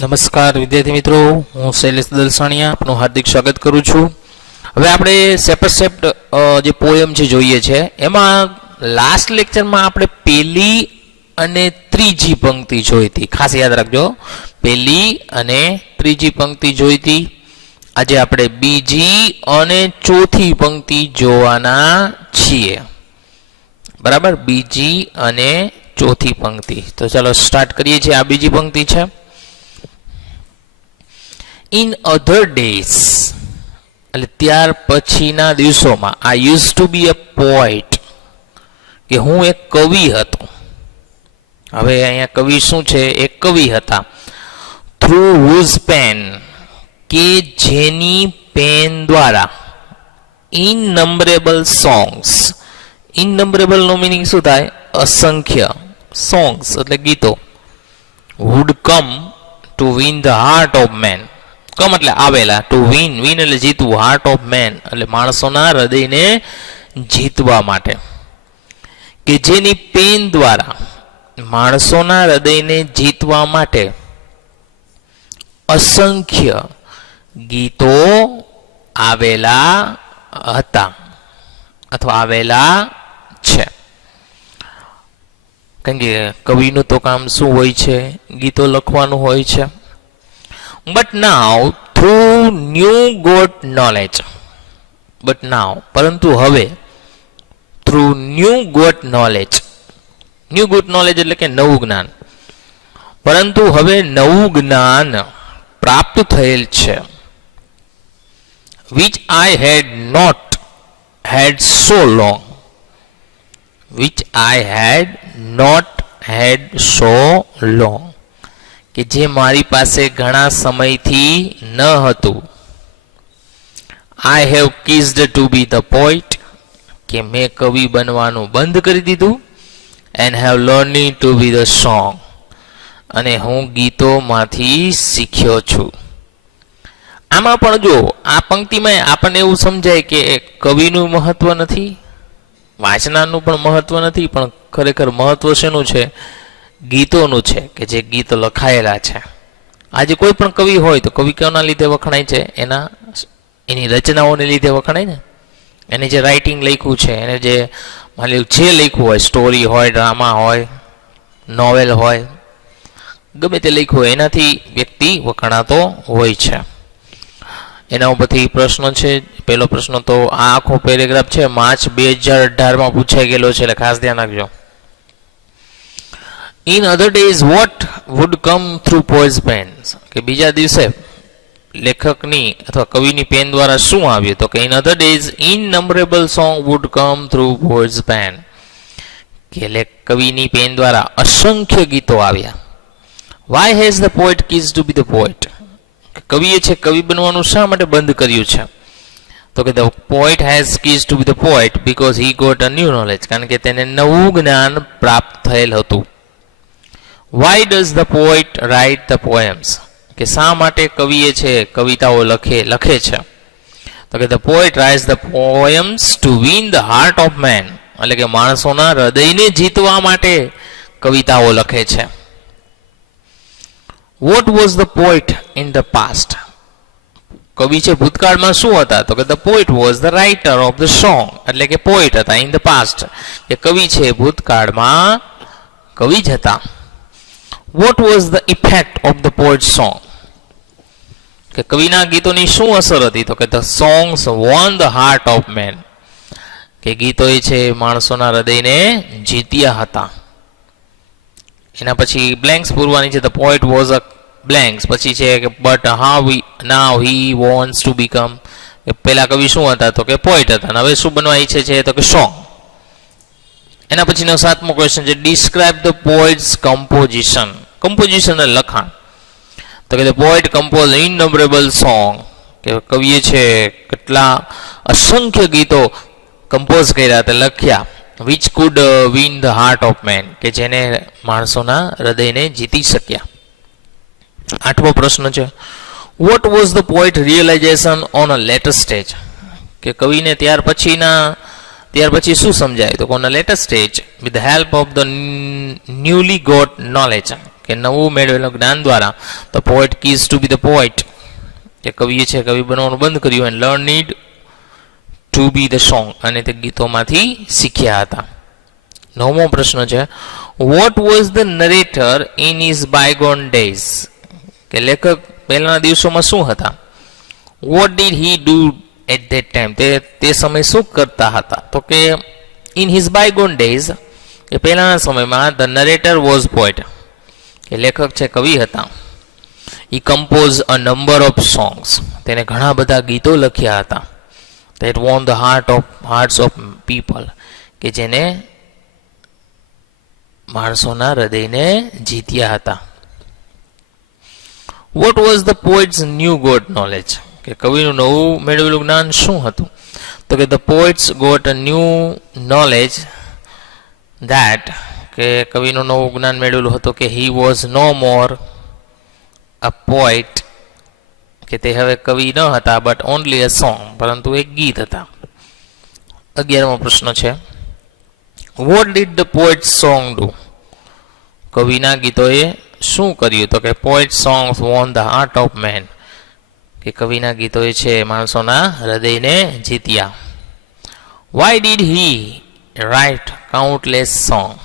નમસ્કાર વિદ્યાર્થી મિત્રો, હું શૈલેષ દલસાણીયા આપનું હાર્દિક સ્વાગત કરું છું. હવે આપણે સેપરસેપ્ટ જે પોયમ છે જોઈએ છે. એમાં લાસ્ટ લેક્ચરમાં આપણે પહેલી અને ત્રીજી પંક્તિ જોઈ હતી. ખાસ યાદ રાખજો, પહેલી અને ત્રીજી પંક્તિ જોઈ હતી. આજે આપણે બીજી અને ચોથી પંક્તિ જોવાના છીએ. બરાબર, બીજી અને ચોથી પંક્તિ. તો ચાલો સ્ટાર્ટ કરીએ છીએ. આ બીજી પંક્તિ છે. In other days, એટલે ત્યાર પછીના દિવસોમાં, I used to be a poet, કે હું એક કવિ હતો. હવે અહીંયા કવિ શું છે? એક કવિ હતા. Through whose pen, કે જેની પેન દ્વારા, innumerable songs, innumerable નો મીનિંગ શું થાય? અસંખ્ય. songs એટલે ગીતો. would come to win the heart of man, કમ એટલે આવેલા, ટુ વિન, વિન એટલે જીતવું, હાર્ટ ઓફ મેન એટલે માણસોના હૃદયને જીતવા માટે, કે જેની પેન દ્વારા માણસોના હૃદયને જીતવા માટે અસંખ્ય ગીતો આવેલા હતા અથવા આવેલા છે. કારણ કે કવિનું તો કામ શું હોય છે? ગીતો લખવાનું હોય છે. But now, through new got knowledge, but now, પરંતુ હવે, through new got knowledge, new got knowledge એટલે કે નવું જ્ઞાન, પરંતુ હવે નવું જ્ઞાન પ્રાપ્ત થયેલ છે. which I had not had so long, which I had not had so long, કે જે મારી પાસે ઘણા સમયથી ન હતું. I have ceased to be the poet, કે મેં કવિ બનવાનું બંધ કરી દીધું. and have learning to be the song, અને હું ગીતોમાંથી શીખ્યો છું. આમાં પણ જો આ પંક્તિમાં આપણને એવું સમજાય કે કવિનું મહત્વ નથી, વાંચનાનું પણ મહત્વ નથી, પણ ખરેખર મહત્વ શેનું છે? ગીતોનું છે, કે જે ગીતો લખાયેલા છે. આજે કોઈ પણ કવિ હોય તો કવિ કોના લીધે વખણાય છે? એની રચનાઓને લીધે વખણાય ને. એને જે રાઇટિંગ લખ્યું છે, એને જે માની જે લખ્યું હોય, સ્ટોરી હોય, ડ્રામા હોય, નોવેલ હોય, ગમે તે લખ્યું હોય, એનાથી વ્યક્તિ વખણાતો હોય છે. એના ઉપરથી પ્રશ્નો છે. પહેલો પ્રશ્ન તો આ આખો પેરેગ્રાફ છે, માર્ચ 2018માં પૂછાઈ ગયેલો છે, એટલે ખાસ ધ્યાન રાખજો. In other days, what would come through poet's pen, કે બીજા દિવસે લેખકની અથવા કવિની પેન દ્વારા શું આવ્યું? તો કે in other days, innumerable song would come through poet's pen, કે કવિની પેન દ્વારા અસંખ્ય ગીતો આવ્યા. Why has the poet ceased to be the poet, કવિએ છે કવિ બનવાનું શા માટે બંધ કર્યું છે? તો કે the poet has ceased to be the poet because he got a new knowledge, કારણ કે તેને નવું જ્ઞાન પ્રાપ્ત થયેલ હતું. Why does the poet write the poems, કે શા માટે કવિએ છે કવિતાઓ લખે છે? તો કે the poet writes the poems to win the heart of man, એટલે કે માણસોના હૃદયને જીતવા માટે કવિતાઓ લખે છે. What was the poet in the past, કવિ છે ભૂતકાળમાં શું હતા? તો કે the poet was the writer of the song, એટલે કે પોએટ હતા. in the past, કે કવિ છે ભૂતકાળમાં કવિ જ હતા. What was the effect of the poet's song, કે કવિના ગીતોની શું અસર હતી? તો કે the songs won the heart of man, કે ગીતોએ છે માણસોના હૃદયને જીત્યા હતા. એના પછી બ્લેન્ક્સ પૂરવાની છે. the poet was a blanks, પછી છે કે but now he wants to become, કે પેલા કવિ શું હતા? તો કે પોએટ હતા, અને હવે શું બનવા ઈચ્છે છે? તો કે સોંગ. એના પછીનો 7મો ક્વેશ્ચન છે, describe the poets composition, composition લખાણ. તો કે ધ પોએટ કમ્પોઝ ઇનનંબરેબલ સોંગ, કે કવિએ છે કેટલા અસંખ્ય ગીતો કમ્પોઝ કર્યા હતા, લખ્યા. Which could win the heart of men, કે જેને માણસોના હૃદયને જીતી શક્યા. 8મો પ્રશ્ન છે, what was the poet realisation on a later stage, કે કવિને ત્યાર પછી શું સમજાય? તો on a later stage with the help of the newly got knowledge, કે નવું મેળવેલું જ્ઞાન દ્વારા ધ પોએટ કીઝ ટુ બી ધ પોએટ, કે કવિએ છે કવિ બનવાનું બંધ કર્યું, and learn need to be the song, અને તે ગીતોમાંથી શીખ્યા હતા. 9મો પ્રશ્ન છે, what was the narrator in his bygone days, કે લેખક પહેલાના દિવસોમાં શું હતા. What did he do at that time, તે સમય શું કરતા હતા. તો કે ઇન હિઝ બાયગોન ડેઝ, કે પહેલાના સમયમાં ધ નરેટર વોઝ પોએટ, કે લેખક છે કવિ હતા. he composed a number of songs, તેને ઘણા બધા ગીતો લખ્યા હતા. that won the hearts of people, કે જેને માણસોના હૃદયને જીત્યા હતા. what was the poet's new god knowledge, કે કવિનું નવું મેળવેલું જ્ઞાન શું હતું. તો કે the poets got a new knowledge that, કે કવિનું નવું જ્ઞાન મેળવેલું હતું કે he was no more a poet, કે તે હવે કવિ ન હતા, but only a song, પરંતુ એક ગીત હતા. 11મો પ્રશ્ન છે, what did the poet's song do, કવિના ગીતોએ શું કર્યું. તો કે poet songs won the heart of man, કે કવિના ગીતોએ છે માણસોના હૃદયને જીત્યા. why did he write countless songs,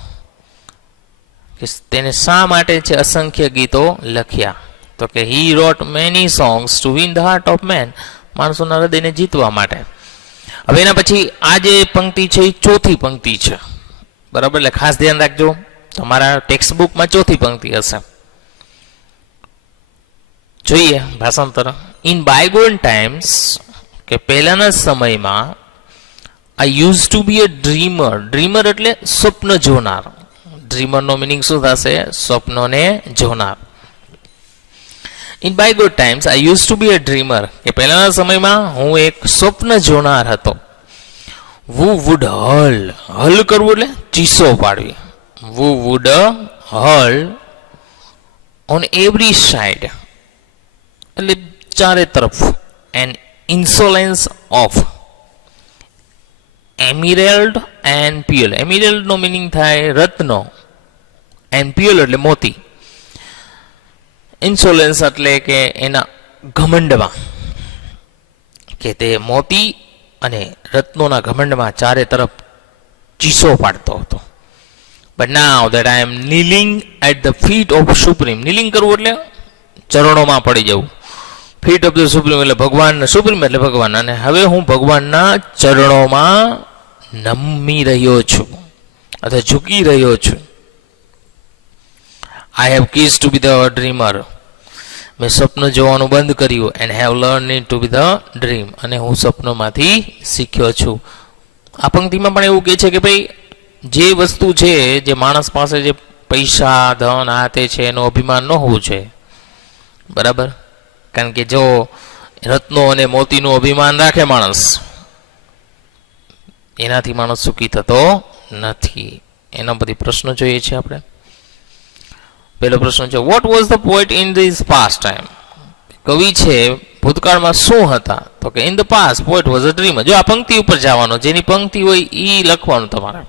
કે તેને શા માટે છે અસંખ્ય ગીતો લખ્યા. તો કે he wrote many songs to win the heart of man, માણસોના હૃદયને જીતવા માટે. હવે એના પછી આ જે પંક્તિ છે એ ચોથી પંક્તિ છે, બરાબર, એટલે ખાસ ધ્યાન રાખજો, તમારા ટેક્સ્ટ બુકમાં ચોથી પંક્તિ હશે. જોઈએ ભાષાંતર. ઇન બાયગોન ટાઈમ્સ, કે પહેલાના સમયમાં, I use to be a dreamer, dreamer એટલે સ્વપ્ન જોનાર. ડ્રીમરનો મિનિંગ શું થશે, સ્વપ્નોને જોનાર. In bygone times I use to be a dreamer, કે પહેલાના સમયમાં હું એક સ્વપ્ન જોનાર હતો. વુ વુડ હલ, હલ કરવું એટલે ચીસો પાડવી. વુ would howl on every side, એટલે ચારે તરફ. An insolence of emerald and pearl, emerald નો મિનિંગ થાય રત્નો, એન્ડ પ્યુઅલ એટલે મોતી. ઇન્સોલેન્સ એટલે કે એના ઘમંડમાં, કે તે મોતી અને રત્નોના ઘમંડમાં ચારે તરફ ચીસો પાડતો હતો. But now that I am kneeling at the feet of supreme, kneeling કરવું એટલે ચરણોમાં પડી જવું. ફીટ ઓફ ધ સુપ્રીમ એટલે ભગવાન, સુપ્રીમ એટલે ભગવાન, અને હવે હું ભગવાનના ચરણોમાં નમી રહ્યો છું અથવા ઝૂકી રહ્યો છું. આઈ હેવ કીઝ ટુ બી ધ ડ્રીમર, મેં સ્વપ્ન જોવાનું બંધ કર્યું. And have learn to be the dream, અને હું સ્વપ્નોમાંથી શીખ્યો છું. આ પંક્તિમાં પણ એવું કહે છે કે ભાઈ જે વસ્તુ છે, જે માણસ પાસે જે પૈસા ધન આ તે છે, એનું અભિમાન ન હોવું જોઈએ, બરાબર. કારણ કે જો રત્નો અને મોતીનું અભિમાન રાખે માણસ, એનાથી માણસ સુખી થતો નથી. એના બધી પ્રશ્નો જોઈએ છે આપણે. પહેલો પ્રશ્ન છે, what was the poet in this past time, કવિ છે ભૂતકાળમાં શું હતા. તો કે in the past poet was a dreamer. જો આ પંક્તિ ઉપર જવાનો, જેની પંક્તિ હોય એ લખવાનું તમારે.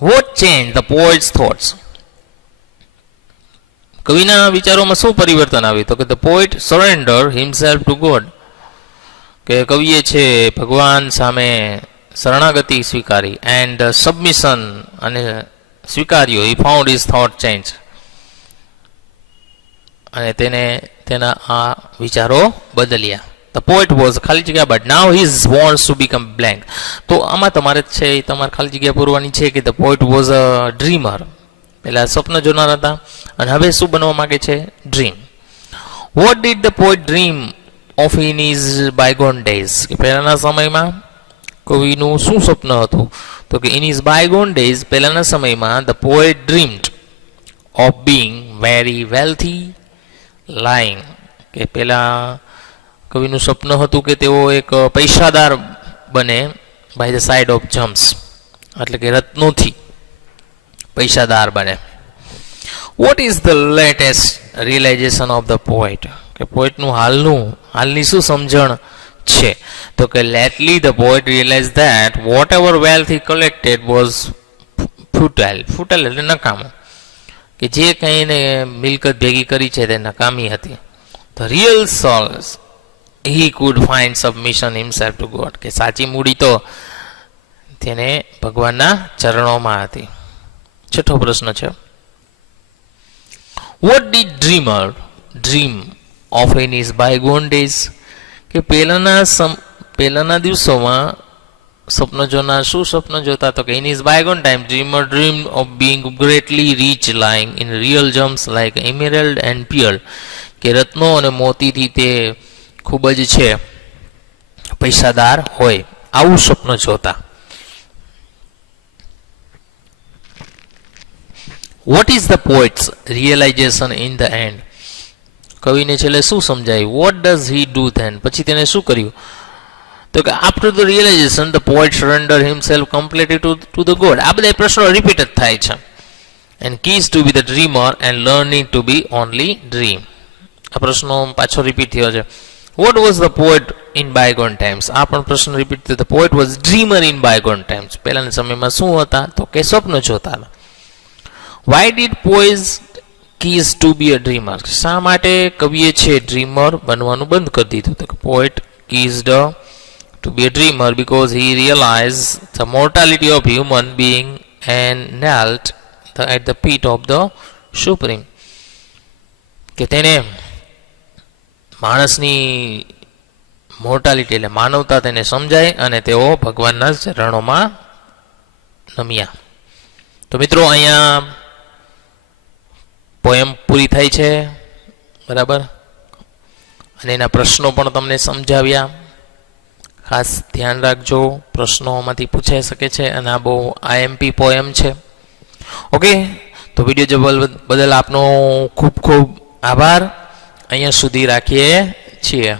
What change the poet's thoughts, કવિના વિચારોમાં શું પરિવર્તન આવ્યું. તો કે the poet surrender himself to God, કે કવિએ છે ભગવાન સામે શરણાગતિ સ્વીકારી. એન્ડ સબમિશન, અને સ્વીકાર્યો. હી ફાઉન્ડ હિઝ થોટ ચેન્જ, અને તેને તેના આ વિચારો બદલ્યા. ધ પોએટ વોઝ ખાલી જગ્યા but now his wants to become blank. તો આમાં તમારે છે તમારે ખાલી જગ્યા પૂરવાની છે કે the poet was a dreamer, પહેલા સ્વપ્ન જોનાર હતા, અને હવે શું બનવા માંગે છે, dream. What did the poet dream of in his bygone days, કે પહેલાના સમયમાં કવિનું શું સ્વપ્ન હતું. તો કે ઇન હિઝ બાયગોન ડેઝ, પહેલાના સમયમાં the poet ડ્રીમ્ડ of being very વેલ્થી lying, કે પહેલા કવિનું સ્વપ્ન હતું કે તેઓ એક પૈસાદાર બને by the side of gems, એટલે કે રત્નોથી પૈસાદાર બને. What is the latest realization of the poet, કે પોએટનું હાલની શું સમજણ છે. તો કે lately the poet realize that whatever wealth he collected was futile એટલે નકામું, કે જે કંઈ એને મિલકત ભેગી કરી છે તે નકામી હતી. The real souls he could find submission himself to God, કે સાચી મૂડી તો તેને ભગવાનના ચરણોમાં હતી. છઠ્ઠો પ્રશ્ન છે, what did dreamer dream of in his bygone days, કે પહેલાના દિવસોમાં સ્વપ્ન જોનાર શું સ્વપ્ન જોતા? તો કે in his bygone time dreamer dreamed of being greatly rich, lying in real gems like emerald and pearl, કે રત્નો અને મોતીથી તે ખૂબ જ છે પૈસાદાર હોય, આવું સ્વપ્ન જોતા. What is the poet's realization in the end, કવિને છેલ્લે શું સમજાયું? What does he do then, પછી તેને શું કર્યું? તો કે after the realization the poet surrender himself completely to the God. આ બધા પ્રશ્નો રિપીટ જ થાય છે. And keys to be the dreamer and learning to be only dream. આ પ્રશ્નો પાછો રિપીટ થયો છે. What was the poet in bygone times, આ પણ પ્રશ્ન રિપીટ થયો. The poet was dreamer in bygone times, પહેલાના સમયમાં શું હતા? તો કે સ્વપ્ન જોતા હતા. વાય ડીડ પોએટ કીઝ ટુ બી અ ડ્રીમર, શા માટે કવિએ છે ડ્રીમર બનવાનું બંધ કરી દીધું? તો કે poet કીઝડ to be a dreamer because he realized the mortality of human being and knelt at the feet of the Supreme, કે તેને માણસની મોર્ટાલિટી એટલે માનવતા તેને સમજાય અને તેઓ ભગવાનના ચરણોમાં નમ્યા. તો મિત્રો અહીંયા પોએમ પૂરી થાય છે, બરાબર, અને એના પ્રશ્નો પણ તમને સમજાવ્યા. ખાસ ધ્યાન રાખજો, પ્રશ્નોમાંથી પૂછાઈ શકે છે અને આ બહુ આઈએમપી પોએમ છે. ઓકે, તો વિડીયો જોવા બદલ આપનો ખૂબ ખૂબ આભાર. અહીંયા સુધી રાખીએ છીએ.